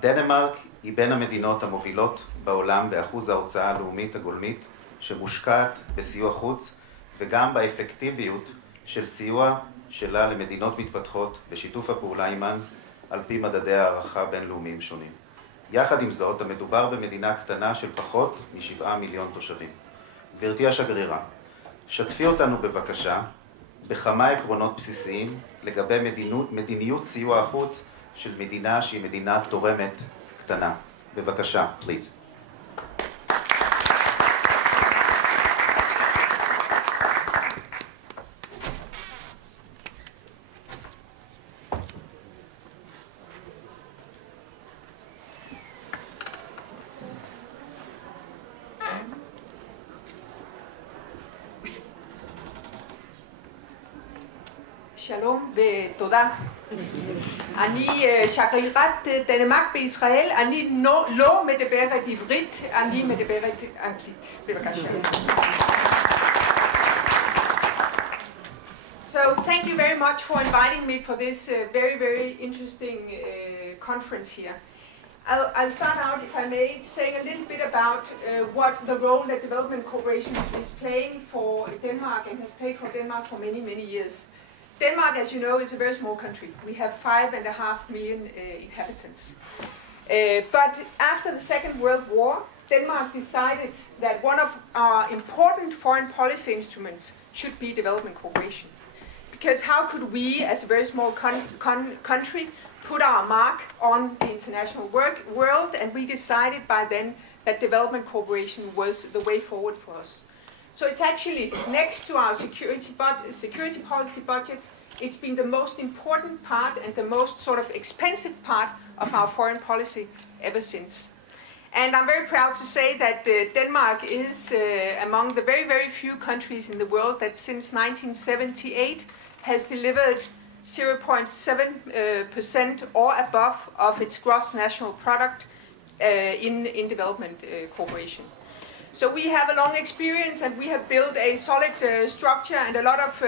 דנמרק היא בין המדינות המובילות בעולם באחוז ההוצאה הלאומית הגולמית שמושקעת בסיוע חוץ וגם באפקטיביות של סיוע שלה למדינות מתפתחות בשיתוף הפעולה עימן על פי מדדי הערכה בינלאומיים שונים. יחד עם זאת, המדובר במדינה קטנה של פחות מ7 מיליון תושבים. גברתי השגרירה, שתפי אותנו בבקשה בכמה עקרונות בסיסיים לגבי מדיניות סיוע החוץ של מדינה שהיא מדינה תורמת קטנה. בבקשה, please. שלום ותודה. אני שגרירת דנמרק בישראל, אני לא מדברת עברית, אני מדברת אנגלית. בבקשה. So thank you very much for inviting me for this very interesting conference here. I'll start out, if I may, saying a little bit about what the role that development cooperation is playing for Denmark and has played for Denmark for many years. Denmark, as you know, is a very small country. We have 5.5 million inhabitants. But after the Second World War, Denmark decided that one of our important foreign policy instruments should be development cooperation. Because how could we, as a very small country, put our mark on the international world? And we decided by then that development cooperation was the way forward for us. So it's actually next to our security policy budget, it's been the most important part and the most sort of expensive part of our foreign policy ever since. And I'm very proud to say that Denmark is among the very few countries in the world that since 1978 has delivered 0.7% or above of its gross national product in development cooperation. So we have a long experience and we have built a solid structure and a lot of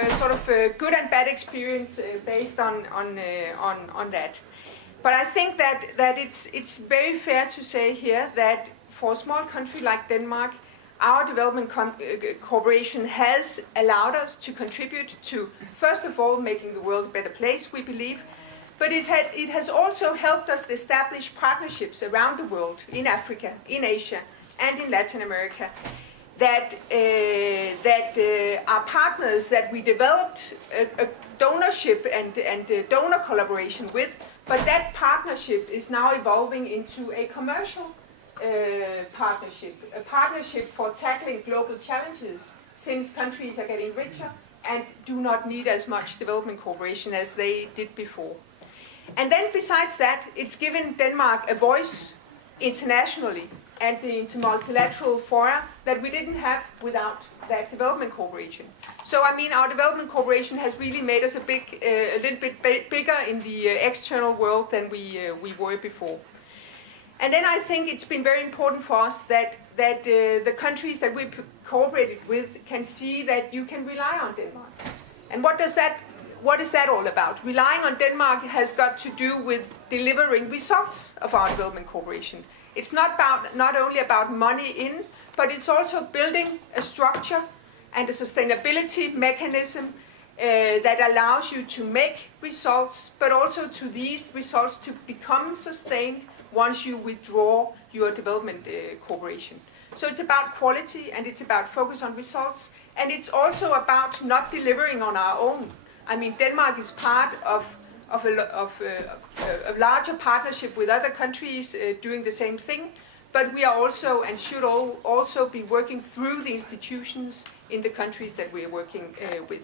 good and bad experience based on that. But I think that it's very fair to say here that for a small country like Denmark, our development cooperation has allowed us to contribute to, first of all, making the world a better place, we believe, but it has also helped us establish partnerships around the world, in Africa, in Asia, and in Latin America, that are partners that we developed a donorship and donor collaboration with, but that partnership is now evolving into a commercial partnership, a partnership for tackling global challenges, since countries are getting richer and do not need as much development cooperation as they did before. And then besides that, it's given Denmark a voice internationally and the multilateral fora that we didn't have without that development cooperation. So I mean, our development cooperation has really made us a little bit bigger in the external world than we were before. And then I think it's been very important for us that the countries that we cooperated with can see that you can rely on Denmark. And what is that all about? Relying on Denmark has got to do with delivering results of our development cooperation. It's not only about money in, but it's also building a structure and a sustainability mechanism that allows you to make results, but also to these results to become sustained once you withdraw your development cooperation. So it's about quality and it's about focus on results, and it's also about not delivering on our own. I mean, Denmark is part of a larger partnership with other countries doing the same thing, but we are also and should also be working through the institutions in the countries that we are working with.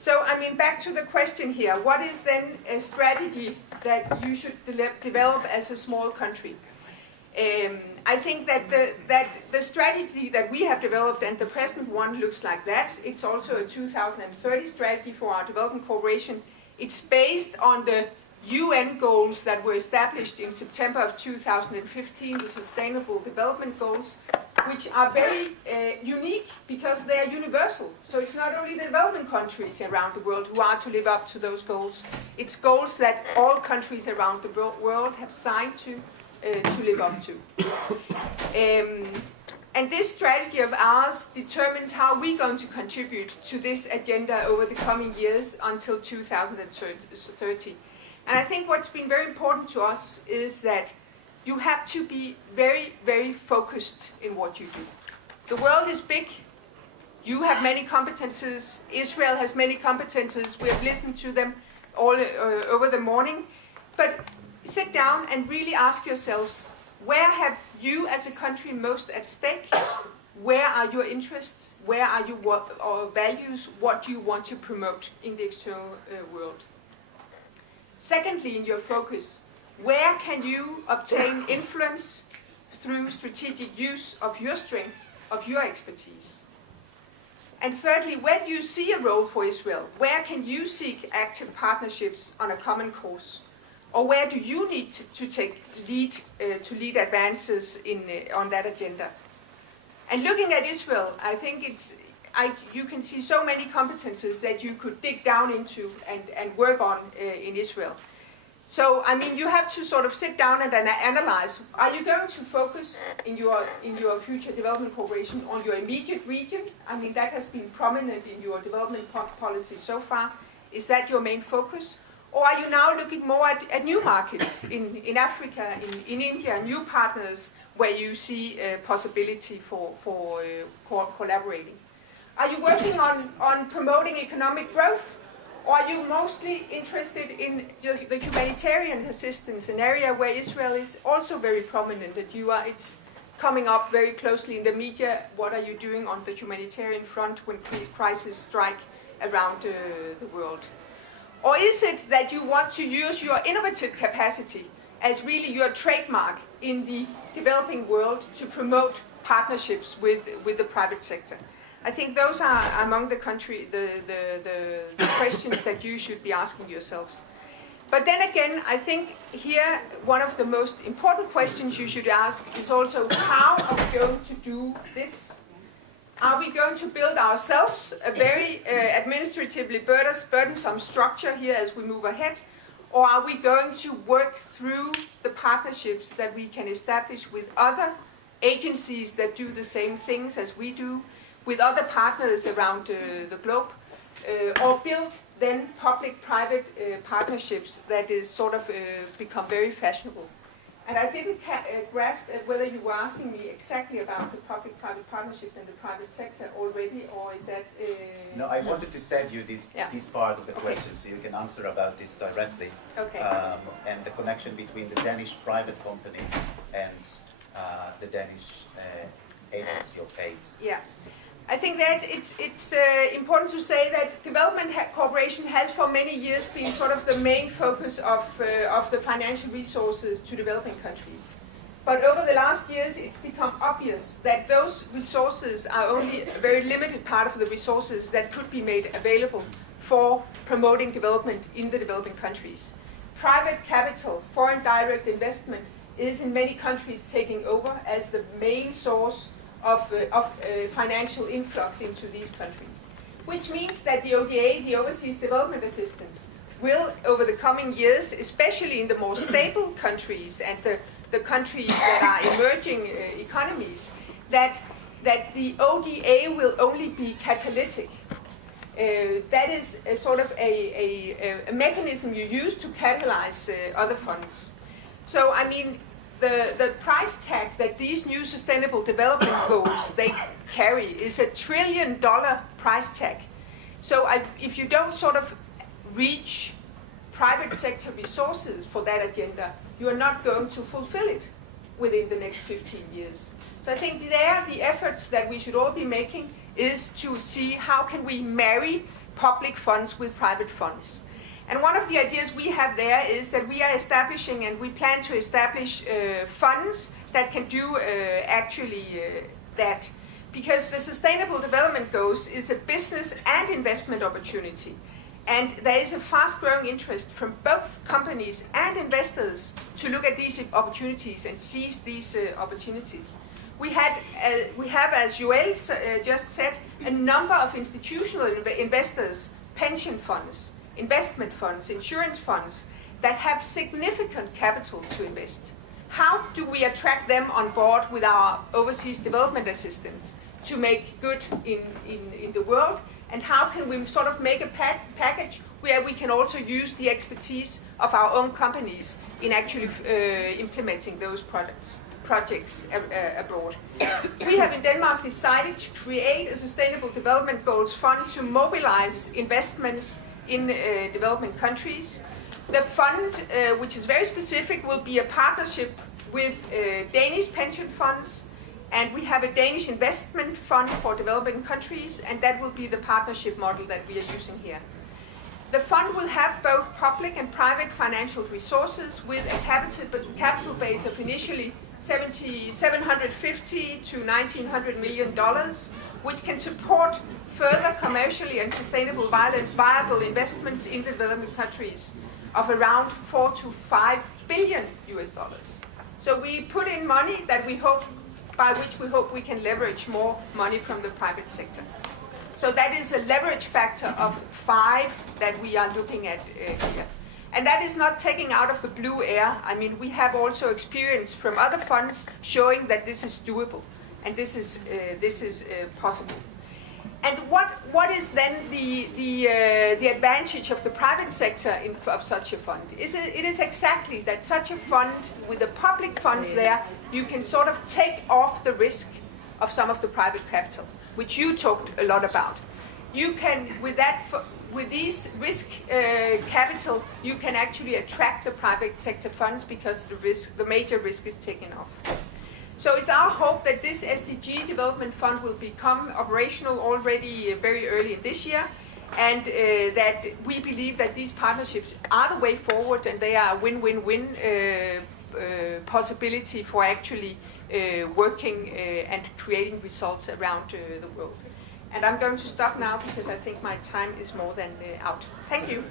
So, I mean, back to the question here, what is then a strategy that you should develop as a small country? I think that the strategy that we have developed, and the present one looks like that. It's also a 2030 strategy for our development cooperation. It's based on the UN goals that were established in September of 2015, the Sustainable Development Goals, which are very unique because they are universal. So it's not only the developing countries around the world who are to live up to those goals. It's goals that all countries around the world have signed to live up to. And this strategy of ours determines how we're going to contribute to this agenda over the coming years until 2030. And I think what's been very important to us is that you have to be very, very focused in what you do. The world is big. You have many competences. Israel has many competences. We have listened to them all over the morning. But sit down and really ask yourselves, where have you as a country most at stake? Where are your interests? Where are your values? What do you want to promote in the external world? Secondly, in your focus, where can you obtain influence through strategic use of your strength, of your expertise? And thirdly, where do you see a role for Israel? Where can you seek active partnerships on a common course? Or where do you need to take lead advances on that agenda? And looking at Israel, I think you can see so many competences that you could dig down into and work on in Israel. So, I mean, you have to sort of sit down and analyze, are you going to focus in your future development cooperation on your immediate region? I mean, that has been prominent in your development policy so far. Is that your main focus? Or are you now looking more at new markets in Africa, in India, new partners where you see a possibility for collaborating? Are you working on promoting economic growth? Or are you mostly interested in the humanitarian assistance, an area where Israel is also very prominent, that it's coming up very closely in the media? What are you doing on the humanitarian front when crises strike around the world? Or is it that you want to use your innovative capacity as really your trademark in the developing world to promote partnerships with the private sector? I think those are among the questions that you should be asking yourselves. But then again, I think here one of the most important questions you should ask is also, how are we going to do this? Are we going to build ourselves a very administratively burdensome structure here as we move ahead? Or are we going to work through the partnerships that we can establish with other agencies that do the same things as we do, with other partners around the globe, or build then public-private partnerships that is sort of become very fashionable? And I didn't grasp whether you were asking me exactly about the public-private partnerships and the private sector already, or is that... No, I wanted to send you this part of the question so you can answer about this directly. Okay. And the connection between the Danish private companies and the Danish agency of aid. Yeah. I think that it's important to say that development cooperation has for many years been sort of the main focus of the financial resources to developing countries. But over the last years, it's become obvious that those resources are only a very limited part of the resources that could be made available for promoting development in the developing countries. Private capital, foreign direct investment, is in many countries taking over as the main source of financial influx into these countries, which means that the ODA, the Overseas Development Assistance, will over the coming years, especially in the more stable countries and the countries that are emerging economies, that the ODA will only be catalytic. That is a sort of a mechanism you use to catalyze other funds. So, I mean, the price tag that these new sustainable development goals they carry is $1 trillion price tag. So if you don't sort of reach private sector resources for that agenda, you are not going to fulfill it within the next 15 years. So I think there the efforts that we should all be making is to see how can we marry public funds with private funds. And one of the ideas we have there is that we are establishing, and we plan to establish funds that can do that. Because the Sustainable Development Goals is a business and investment opportunity. And there is a fast-growing interest from both companies and investors to look at these opportunities and seize these opportunities. We have, as Joel just said, a number of institutional investors, pension funds, investment funds, insurance funds, that have significant capital to invest. How do we attract them on board with our overseas development assistance to make good in the world? And how can we sort of make a package where we can also use the expertise of our own companies in actually implementing those projects abroad? We have in Denmark decided to create a Sustainable Development Goals Fund to mobilize investments in developing countries. The fund, which is very specific, will be a partnership with Danish pension funds, and we have a Danish investment fund for developing countries, and that will be the partnership model that we are using here. The fund will have both public and private financial resources with a capital base of initially $750 to $1,900 million, which can support further commercially and sustainable viable investments in developing countries of around 4 to 5 billion US dollars. So we put in money that we hope, by which we hope we can leverage more money from the private sector. So that is a leverage factor of 5 that we are looking at here. And that is not taking out of the blue air. I mean, we have also experience from other funds showing that this is doable and this is possible. And what is then the advantage of the private sector of such a fund? It is exactly that such a fund with the public funds there, you can sort of take off the risk of some of the private capital, which you talked a lot about. You can, with these risk capital, you can actually attract the private sector funds because the major risk is taken off. So it's our hope that this SDG development fund will become operational already very early in this year, and that we believe that these partnerships are the way forward, and they are a win-win-win possibility for actually working and creating results around the world. And I'm going to stop now because I think my time is more than out. Thank you.